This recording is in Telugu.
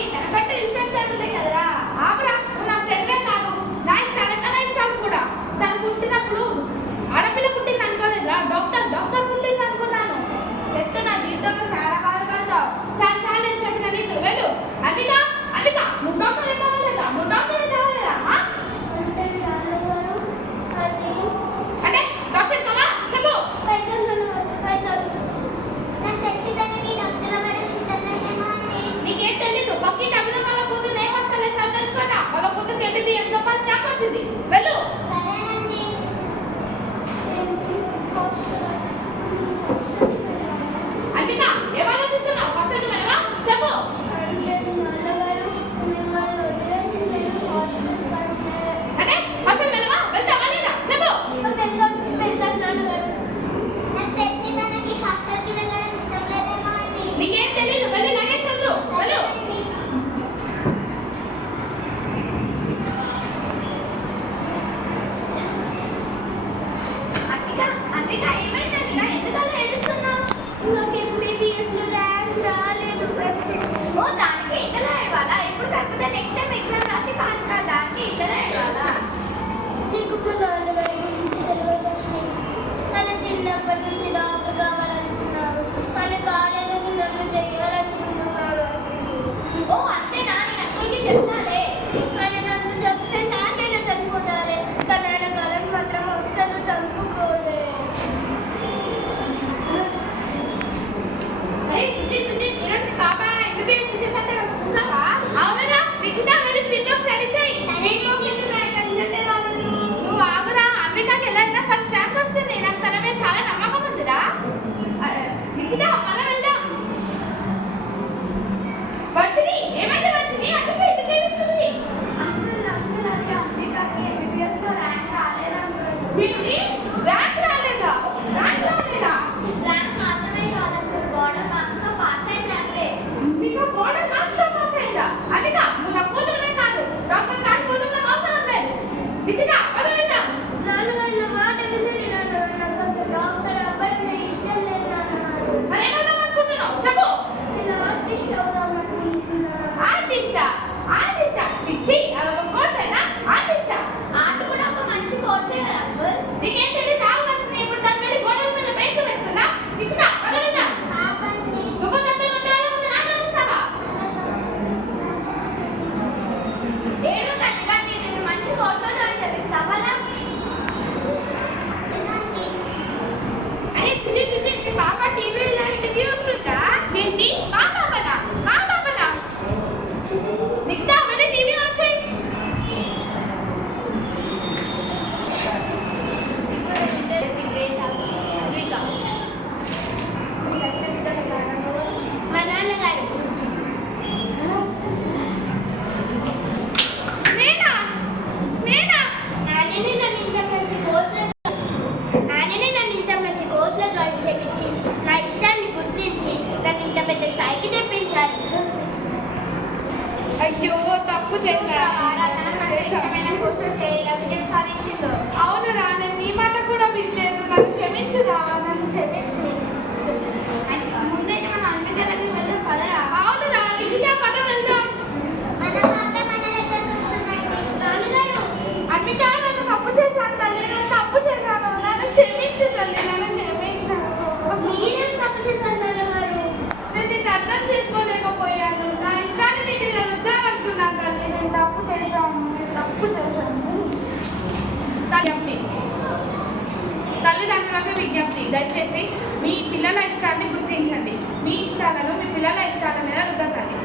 Hey, స్టాక్ వచ్చింది. వెళ్ళు. Thank you. స్థాయికి తెప్పించాలి. అయ్యో తప్పు చేశాను ఆరాధన మన ఇష్టమైన కోర్సులు చేయలేదు సాధించిందో. విజ్ఞప్తి. దయచేసి మీ పిల్లల ఇష్టాన్ని గుర్తించండి. మీ ఇష్టాలను మీ పిల్లల ఇష్టాల మీద రుద్దకండి